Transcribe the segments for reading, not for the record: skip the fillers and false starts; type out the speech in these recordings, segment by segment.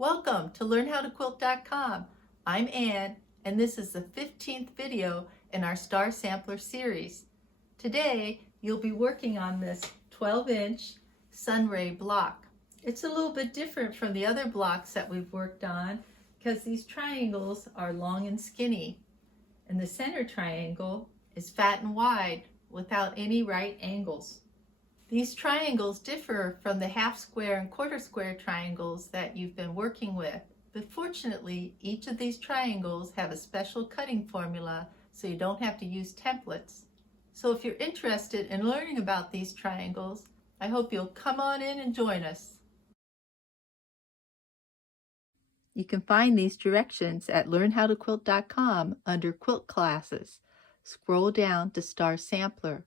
Welcome to LearnHowToQuilt.com. I'm Ann, and this is the 15th video in our Star Sampler series. Today, you'll be working on this 12-inch sunray block. It's a little bit different from the other blocks that we've worked on because these triangles are long and skinny, and the center triangle is fat and wide without any right angles. These triangles differ from the half square and quarter square triangles that you've been working with, but fortunately each of these triangles have a special cutting formula so you don't have to use templates. So if you're interested in learning about these triangles, I hope you'll come on in and join us. You can find these directions at LearnHowToQuilt.com under Quilt Classes. Scroll down to Star Sampler,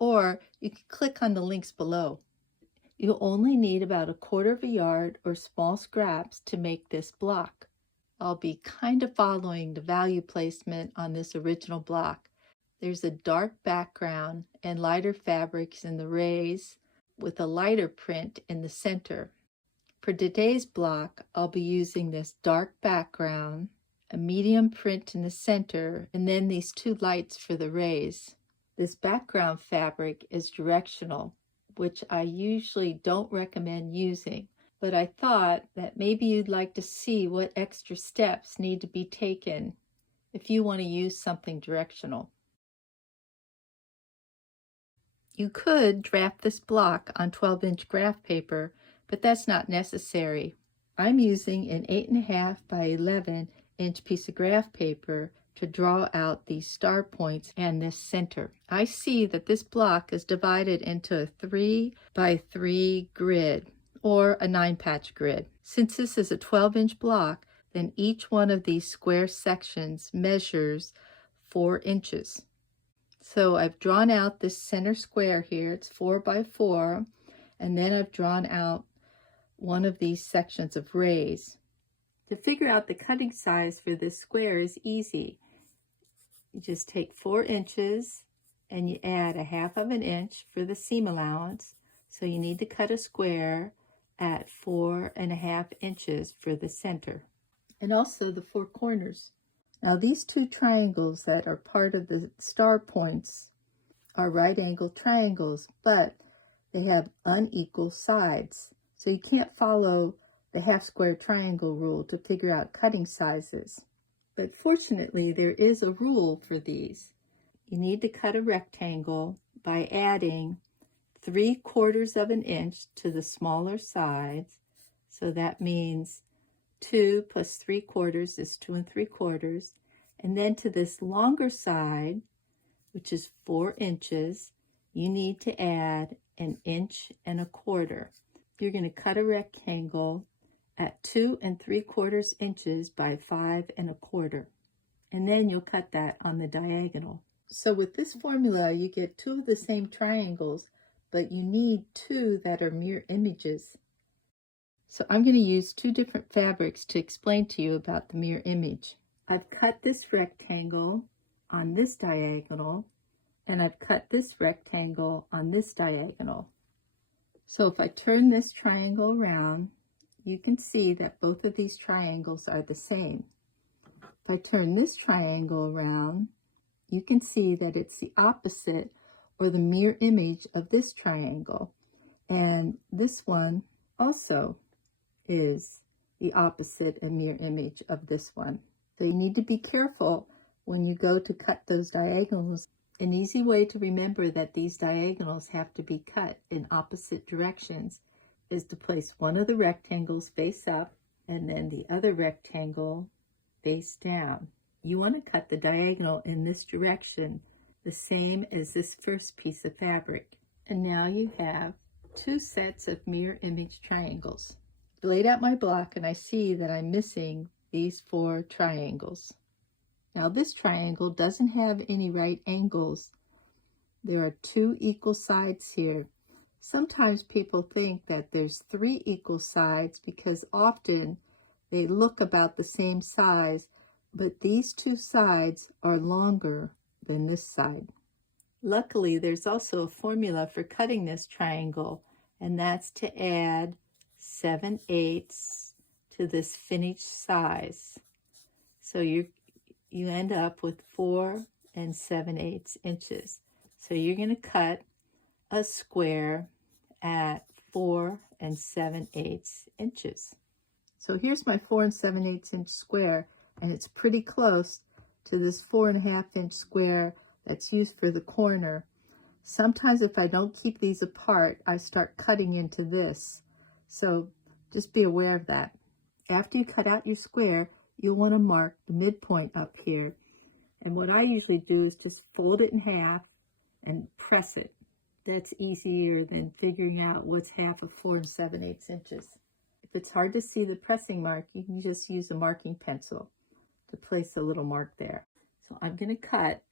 or you can click on the links below. You'll only need about 1/4 yard or small scraps to make this block. I'll be kind of following the value placement on this original block. There's a dark background and lighter fabrics in the rays with a lighter print in the center. For today's block, I'll be using this dark background, a medium print in the center, and then these two lights for the rays. This background fabric is directional, which I usually don't recommend using, but I thought that maybe you'd like to see what extra steps need to be taken if you want to use something directional. You could draft this block on 12-inch graph paper, but that's not necessary. I'm using an 8.5 by 11-inch piece of graph paper to draw out these star points and this center. I see that this block is divided into a 3 by 3 grid or a 9-patch grid. Since this is a 12-inch block, then each one of these square sections measures 4 inches. So I've drawn out this center square here. It's 4 by 4, and then I've drawn out one of these sections of rays. To figure out the cutting size for this square is easy. You just take 4 inches and you add 1/2 inch for the seam allowance. So you need to cut a square at 4.5 inches for the center and also the 4 corners. Now these two triangles that are part of the star points are right angle triangles, but they have unequal sides. So you can't follow the half square triangle rule to figure out cutting sizes. But fortunately, there is a rule for these. You need to cut a rectangle by adding 3/4 inch to the smaller sides. So that means 2 plus 3/4 is 2 3/4. And then to this longer side, which is 4 inches, you need to add 1 1/4 inches. You're going to cut a rectangle at 2 3/4 inches by 5 1/4, and then you'll cut that on the diagonal. So with this formula, you get 2 of the same triangles, but you need 2 that are mirror images. So I'm going to use 2 different fabrics to explain to you about the mirror image. I've cut this rectangle on this diagonal, and I've cut this rectangle on this diagonal. So if I turn this triangle around, you can see that both of these triangles are the same. If I turn this triangle around, you can see that it's the opposite or the mirror image of this triangle. And this one also is the opposite and mirror image of this one. So you need to be careful when you go to cut those diagonals. An easy way to remember that these diagonals have to be cut in opposite directions is to place one of the rectangles face up and then the other rectangle face down. You want to cut the diagonal in this direction, the same as this first piece of fabric. And now you have 2 sets of mirror image triangles. I laid out my block and I see that I'm missing these 4 triangles. Now this triangle doesn't have any right angles. There are 2 equal sides here. Sometimes people think that there's 3 equal sides because often they look about the same size, but these 2 sides are longer than this side. Luckily, there's also a formula for cutting this triangle, and that's to add 7/8 to this finished size. So you end up with 4 7/8 inches. So you're going to cut a square at 4 7/8 inches. So here's my 4 7/8 inch square, and it's pretty close to this 4.5 inch square that's used for the corner. Sometimes if I don't keep these apart, I start cutting into this. So just be aware of that. After you cut out your square, you'll want to mark the midpoint up here. And what I usually do is just fold it in half and press it. That's easier than figuring out what's half of 4 7/8 inches. If it's hard to see the pressing mark, you can just use a marking pencil to place a little mark there. So I'm going to cut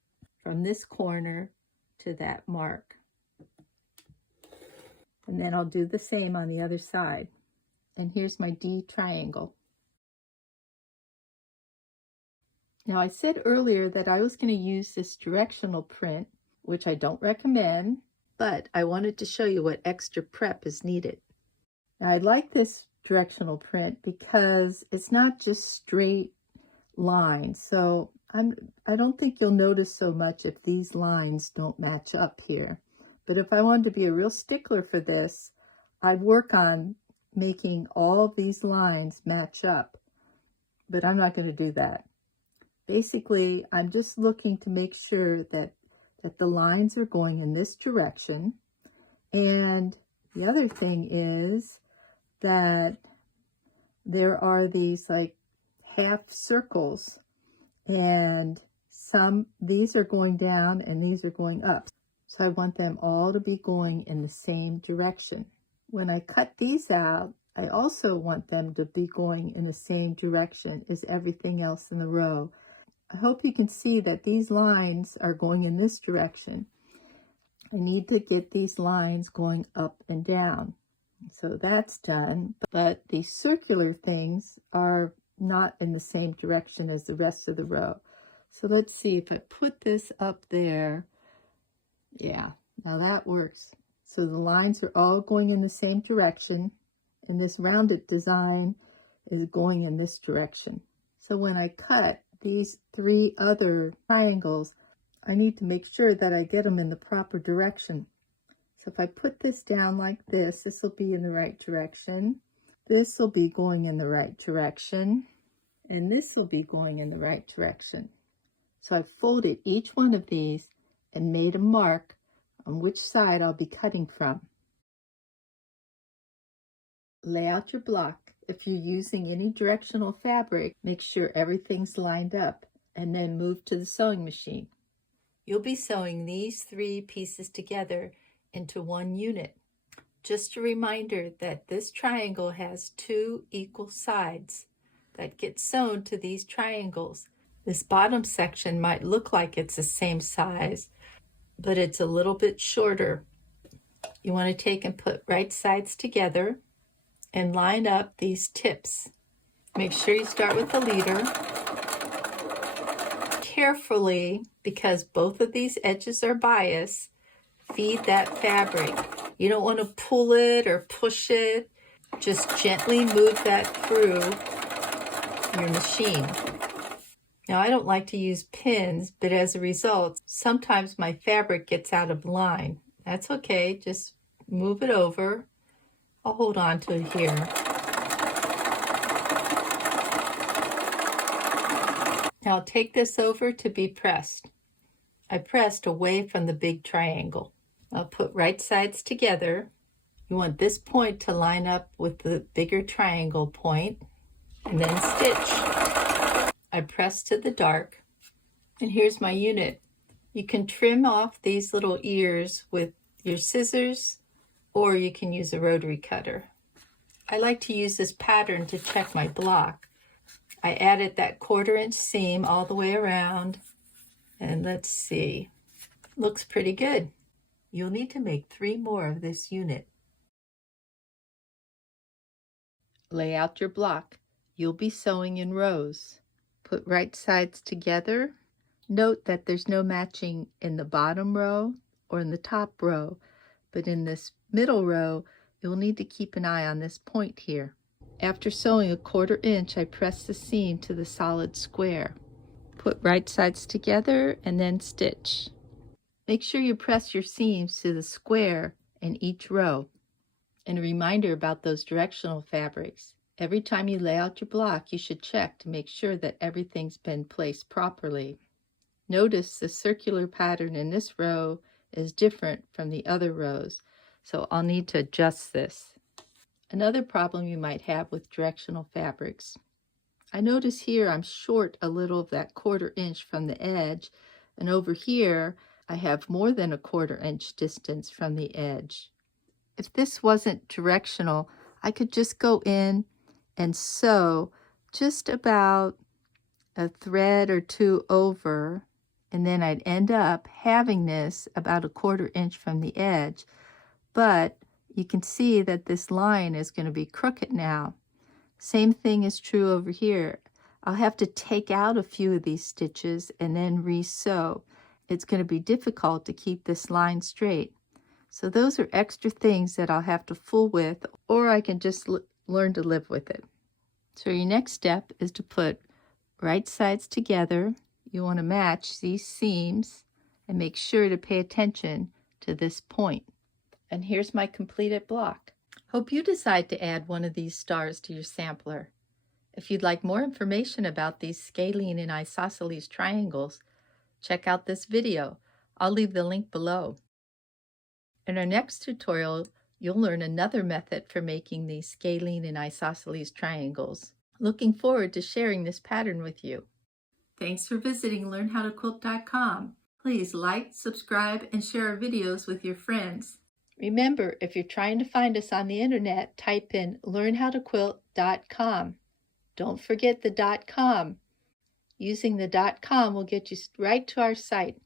from this corner to that mark. And then I'll do the same on the other side. And here's my D triangle. Now I said earlier that I was going to use this directional print, which I don't recommend, but I wanted to show you what extra prep is needed. Now I like this directional print because it's not just straight lines. So I don't think you'll notice so much if these lines don't match up here. But if I wanted to be a real stickler for this, I'd work on making all these lines match up. But I'm not going to do that. Basically, I'm just looking to make sure that the lines are going in this direction. And the other thing is that there are these like half circles, and these are going down and these are going up. So I want them all to be going in the same direction. When I cut these out, I also want them to be going in the same direction as everything else in the row. I hope you can see that these lines are going in this direction. I need to get these lines going up and down. So that's done, but these circular things are not in the same direction as the rest of the row. So let's see if I put this up there. Yeah, now that works. So the lines are all going in the same direction, and this rounded design is going in this direction. So when I cut these 3 other triangles, I need to make sure that I get them in the proper direction. So if I put this down like this, this will be in the right direction. This will be going in the right direction. And this will be going in the right direction. So I've folded each one of these and made a mark on which side I'll be cutting from. Lay out your block. If you're using any directional fabric, make sure everything's lined up, and then move to the sewing machine. You'll be sewing these 3 pieces together into one unit. Just a reminder that this triangle has 2 equal sides that get sewn to these triangles. This bottom section might look like it's the same size, but it's a little bit shorter. You want to take and put right sides together and line up these tips. Make sure you start with the leader. Carefully, because both of these edges are biased, feed that fabric. You don't want to pull it or push it. Just gently move that through your machine. Now, I don't like to use pins, but as a result, sometimes my fabric gets out of line. That's okay, just move it over. I'll hold on to it here. Now I'll take this over to be pressed. I pressed away from the big triangle. I'll put right sides together. You want this point to line up with the bigger triangle point, and then stitch. I press to the dark, and here's my unit. You can trim off these little ears with your scissors, or you can use a rotary cutter. I like to use this pattern to check my block. I added that 1/4 inch seam all the way around, and let's see, looks pretty good. You'll need to make 3 more of this unit. Lay out your block. You'll be sewing in rows. Put right sides together. Note that there's no matching in the bottom row or in the top row, but in this middle row, you'll need to keep an eye on this point here. After sewing a 1/4 inch, I press the seam to the solid square. Put right sides together and then stitch. Make sure you press your seams to the square in each row. And a reminder about those directional fabrics. Every time you lay out your block, you should check to make sure that everything's been placed properly. Notice the circular pattern in this row is different from the other rows, so I'll need to adjust this. Another problem you might have with directional fabrics. I notice here I'm short a little of that 1/4 inch from the edge, and over here I have more than a 1/4 inch distance from the edge. If this wasn't directional, I could just go in and sew just about a thread or two over, and then I'd end up having this about a 1/4 inch from the edge. But you can see that this line is going to be crooked now. Same thing is true over here. I'll have to take out a few of these stitches and then re-sew. It's going to be difficult to keep this line straight. So those are extra things that I'll have to fool with, or I can just learn to live with it. So your next step is to put right sides together. You want to match these seams and make sure to pay attention to this point. And here's my completed block. Hope you decide to add one of these stars to your sampler. If you'd like more information about these scalene and isosceles triangles, check out this video. I'll leave the link below. In our next tutorial, you'll learn another method for making these scalene and isosceles triangles. Looking forward to sharing this pattern with you. Thanks for visiting LearnHowToQuilt.com. Please like, subscribe, and share our videos with your friends. Remember, if you're trying to find us on the internet, type in LearnHowToQuilt.com. Don't forget the .com. Using the .com will get you right to our site.